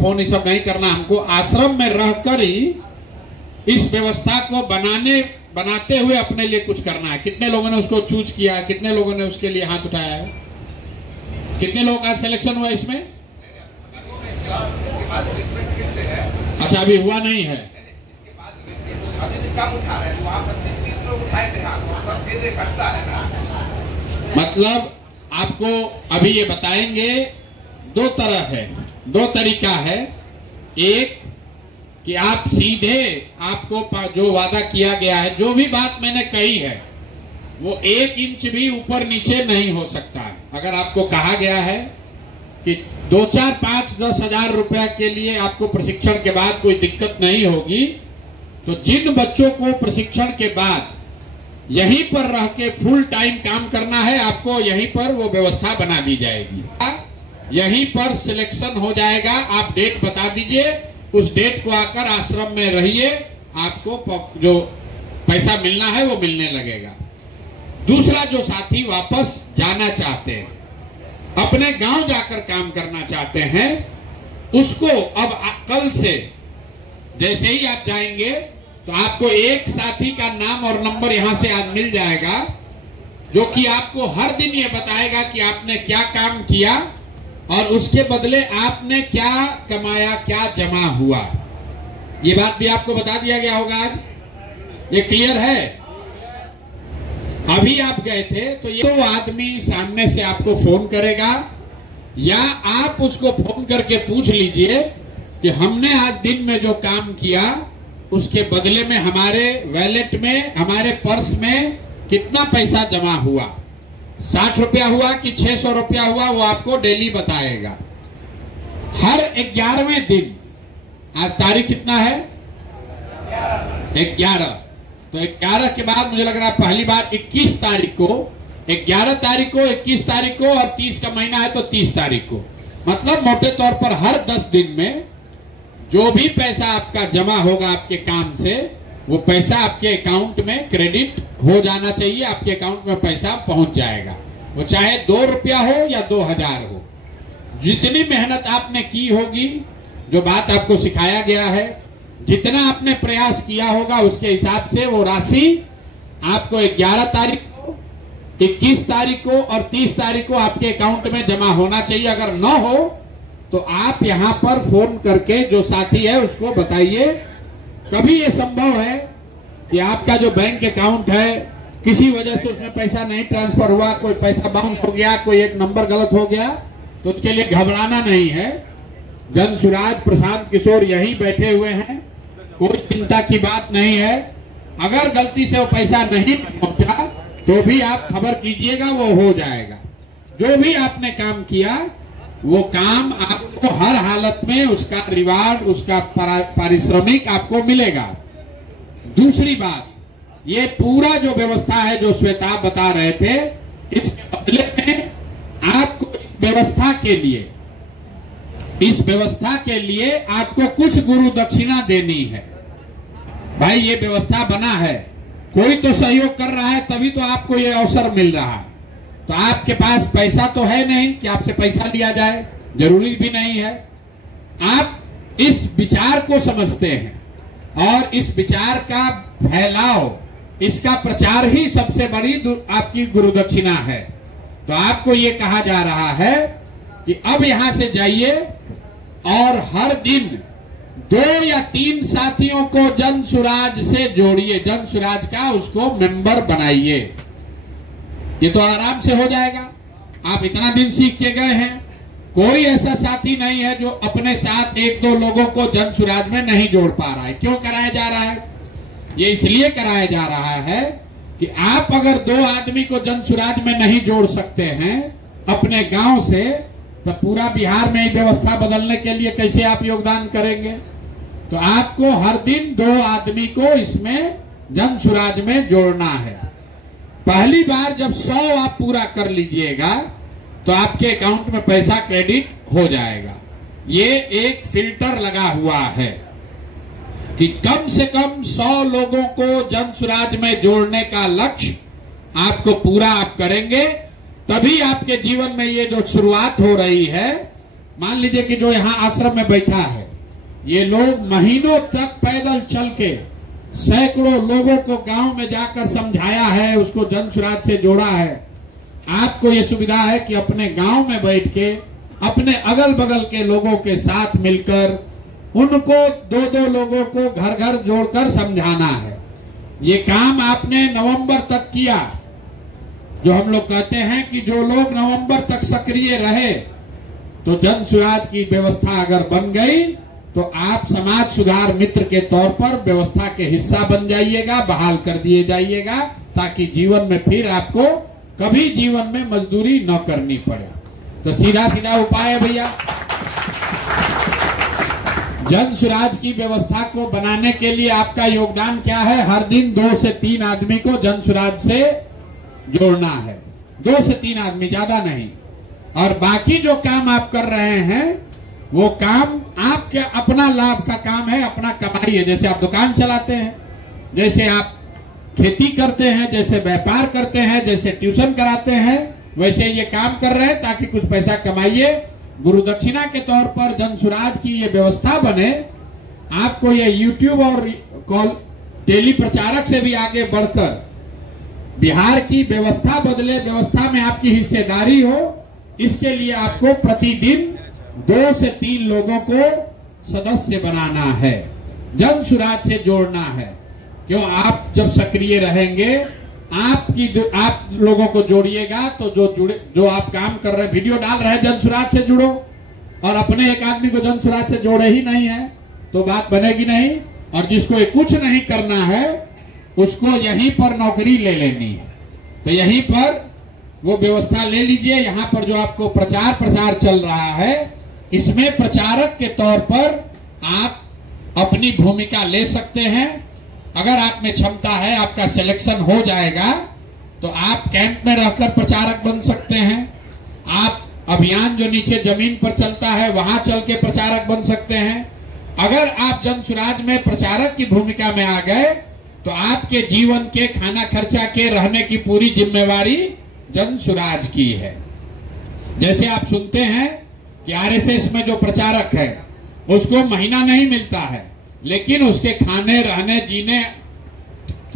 Phone ये सब नहीं करना, हमको आश्रम में रहकर ही इस व्यवस्था को बनाते हुए अपने लिए कुछ करना है। कितने लोगों ने उसको चूज किया, कितने लोगों ने उसके लिए हाथ उठाया है, कितने लोगों का सिलेक्शन हुआ इसमें? अच्छा, अभी हुआ नहीं है। मतलब आपको अभी ये बताएंगे, दो तरह है, दो तरीका है। एक कि आप सीधे, आपको जो वादा किया गया है, जो भी बात मैंने कही है वो 1 इंच भी ऊपर नीचे नहीं हो सकता है। अगर आपको कहा गया है कि 2, 4, 5, 10 हजार रुपया के लिए आपको प्रशिक्षण के बाद कोई दिक्कत नहीं होगी, तो जिन बच्चों को प्रशिक्षण के बाद यहीं पर रह के फुल टाइम काम करना है, आपको यहीं पर वो व्यवस्था बना दी जाएगी, यहीं पर सिलेक्शन हो जाएगा। आप डेट बता दीजिए, उस डेट को आकर आश्रम में रहिए, आपको जो पैसा मिलना है वो मिलने लगेगा। दूसरा, जो साथी वापस जाना चाहते हैं, अपने गांव जाकर काम करना चाहते हैं, उसको अब कल से जैसे ही आप जाएंगे तो आपको एक साथी का नाम और नंबर यहां से आज मिल जाएगा, जो कि आपको हर दिन ये बताएगा कि आपने क्या काम किया और उसके बदले आपने क्या कमाया, क्या जमा हुआ। ये बात भी आपको बता दिया गया होगा आज। ये क्लियर है? अभी आप गए थे तो ये तो आदमी सामने से आपको फोन करेगा, या आप उसको फोन करके पूछ लीजिए कि हमने आज दिन में जो काम किया उसके बदले में हमारे वैलेट में, हमारे पर्स में कितना पैसा जमा हुआ, 60 रुपया हुआ कि 600 रुपया हुआ, वो आपको डेली बताएगा। हर 11वें दिन, आज तारीख कितना है? 11। तो 11 के बाद मुझे लग रहा है पहली बार 21 तारीख को, 11 तारीख को, 21 तारीख को और 30 का महीना है तो 30 तारीख को, मतलब मोटे तौर पर हर 10 दिन में जो भी पैसा आपका जमा होगा आपके काम से, वो पैसा आपके अकाउंट में क्रेडिट हो जाना चाहिए, आपके अकाउंट में पैसा पहुंच जाएगा। वो चाहे 2 रुपया हो या 2000 हो, जितनी मेहनत आपने की होगी, जो बात आपको सिखाया गया है, जितना आपने प्रयास किया होगा, उसके हिसाब से वो राशि आपको 11 तारीख को, 21 तारीख को और 30 तारीख को आपके अकाउंट में जमा होना चाहिए। अगर न हो तो आप यहां पर फोन करके जो साथी है उसको बताइए। कभी ये संभव है कि आपका जो बैंक अकाउंट है किसी वजह से उसमें पैसा नहीं ट्रांसफर हुआ, कोई पैसा बाउंस हो गया, कोई एक नंबर गलत हो गया, तो उसके लिए घबराना नहीं है। जन सुराज प्रशांत किशोर यहीं बैठे हुए हैं, कोई चिंता की बात नहीं है। अगर गलती से वो पैसा नहीं पहुंचा तो भी आप खबर कीजिएगा, वो हो जाएगा। जो भी आपने काम किया वो काम आपको हर हालत में उसका रिवार्ड, उसका पारिश्रमिक आपको मिलेगा। दूसरी बात, ये पूरा जो व्यवस्था है जो श्वेता बता रहे थे, इसके बदले में आपको इस व्यवस्था के लिए आपको कुछ गुरु दक्षिणा देनी है। भाई ये व्यवस्था बना है, कोई तो सहयोग कर रहा है, तभी तो आपको ये अवसर मिल रहा है। तो आपके पास पैसा तो है नहीं कि आपसे पैसा लिया जाए, जरूरी भी नहीं है। आप इस विचार को समझते हैं और इस विचार का फैलाव, इसका प्रचार ही सबसे बड़ी आपकी गुरु दक्षिणा है। तो आपको ये कहा जा रहा है कि अब यहां से जाइए और हर दिन 2 या 3 साथियों को जन सुराज से जोड़िए, जन सुराज का उसको मेंबर बनाइए। ये तो आराम से हो जाएगा। आप इतना दिन सीख के गए हैं, कोई ऐसा साथी नहीं है जो अपने साथ 1-2 लोगों को जन सुराज में नहीं जोड़ पा रहा है। क्यों कराया जा रहा है? ये इसलिए कराया जा रहा है कि आप अगर 2 आदमी को जन सुराज में नहीं जोड़ सकते हैं अपने गांव से, तो पूरा बिहार में व्यवस्था बदलने के लिए कैसे आप योगदान करेंगे? तो आपको हर दिन 2 आदमी को इसमें जन सुराज में जोड़ना है। पहली बार जब 100 आप पूरा कर लीजिएगा तो आपके अकाउंट में पैसा क्रेडिट हो जाएगा। ये एक फिल्टर लगा हुआ है कि कम से कम 100 लोगों को जन सुराज में जोड़ने का लक्ष्य आपको पूरा आप करेंगे, तभी आपके जीवन में ये जो शुरुआत हो रही है मान लीजिए कि जो यहाँ आश्रम में बैठा है, ये लोग महीनों तक पैदल चल के सैकड़ों लोगों को गांव में जाकर समझाया है, उसको जन सुराज से जोड़ा है। आपको ये सुविधा है कि अपने गांव में बैठ के अपने अगल बगल के लोगों के साथ मिलकर उनको दो दो लोगों को घर घर जोड़कर समझाना है। ये काम आपने नवंबर तक किया। जो हम लोग कहते हैं कि जो लोग नवंबर तक सक्रिय रहे, तो जन सुराज की व्यवस्था अगर बन गई तो आप समाज सुधार मित्र के तौर पर व्यवस्था के हिस्सा बन जाइएगा, बहाल कर दिए जाइएगा, ताकि जीवन में फिर आपको कभी जीवन में मजदूरी न करनी पड़े। तो सीधा सीधा उपाय है भैया, जन सुराज की व्यवस्था को बनाने के लिए आपका योगदान क्या है? हर दिन 2 से 3 आदमी को जन सुराज से जोड़ना है। 2 से 3 आदमी, ज्यादा नहीं। और बाकी जो काम आप कर रहे हैं वो काम आपके अपना लाभ का काम है, अपना कमाई है। जैसे आप दुकान चलाते हैं, जैसे आप खेती करते हैं, जैसे व्यापार करते हैं, जैसे ट्यूशन कराते हैं, वैसे ये काम कर रहे हैं ताकि कुछ पैसा कमाइए। गुरु दक्षिणा के तौर पर जन सुराज की ये व्यवस्था बने। आपको ये यूट्यूब और कॉल टेली प्रचारक से भी आगे बढ़कर बिहार की व्यवस्था बदले, व्यवस्था में आपकी हिस्सेदारी हो, इसके लिए आपको प्रतिदिन 2 से 3 लोगों को सदस्य बनाना है, जन सुराज से जोड़ना है। क्यों? आप जब सक्रिय रहेंगे, आप लोगों को जोड़िएगा तो जो आप काम कर रहे हैं, वीडियो डाल रहे हैं, जन सुराज से जुड़ो। और अपने एक आदमी को जन सुराज से जोड़े ही नहीं है तो बात बनेगी नहीं। और जिसको कुछ नहीं करना है उसको यहीं पर नौकरी ले लेनी है, तो यहीं पर वो व्यवस्था ले लीजिए। यहाँ पर जो आपको प्रचार प्रसार चल रहा है, इसमें प्रचारक के तौर पर आप अपनी भूमिका ले सकते हैं। अगर आप में क्षमता है, आपका सिलेक्शन हो जाएगा तो आप कैंप में रहकर प्रचारक बन सकते हैं। आप अभियान जो नीचे जमीन पर चलता है वहां चल के प्रचारक बन सकते हैं। अगर आप जन सुराज में प्रचारक की भूमिका में आ गए तो आपके जीवन के खाना खर्चा के रहने की पूरी जिम्मेवारी जन सुराज की है। जैसे आप सुनते हैं कि आरएसएस में जो प्रचारक है उसको महीना नहीं मिलता है, लेकिन उसके खाने, रहने, जीने,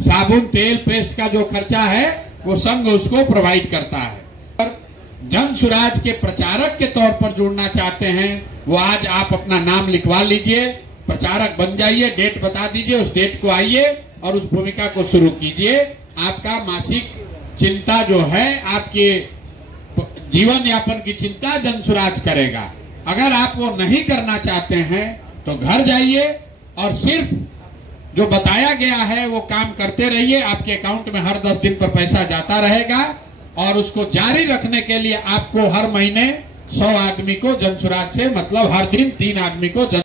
साबुन, तेल, पेस्ट का जो खर्चा है वो संघ उसको प्रोवाइड करता है। और जन सुराज के प्रचारक के तौर पर जुड़ना चाहते हैं, वो आज आप अपना नाम लिखवा लीजिए, प्रचारक बन जाइए, डेट बता दीजिए, उस डेट को आइए और उस भूमिका को शुरू कीजिए। आपका मासिक चिंता जो है, आपके जीवन यापन की चिंता जन सुराज करेगा। अगर आप वो नहीं करना चाहते हैं तो घर जाइए और सिर्फ जो बताया गया है वो काम करते रहिए। आपके अकाउंट में हर 10 दिन पर पैसा जाता रहेगा और उसको जारी रखने के लिए आपको हर महीने 100 आदमी को जन सुराज से, मतलब हर दिन 3 आदमी को जन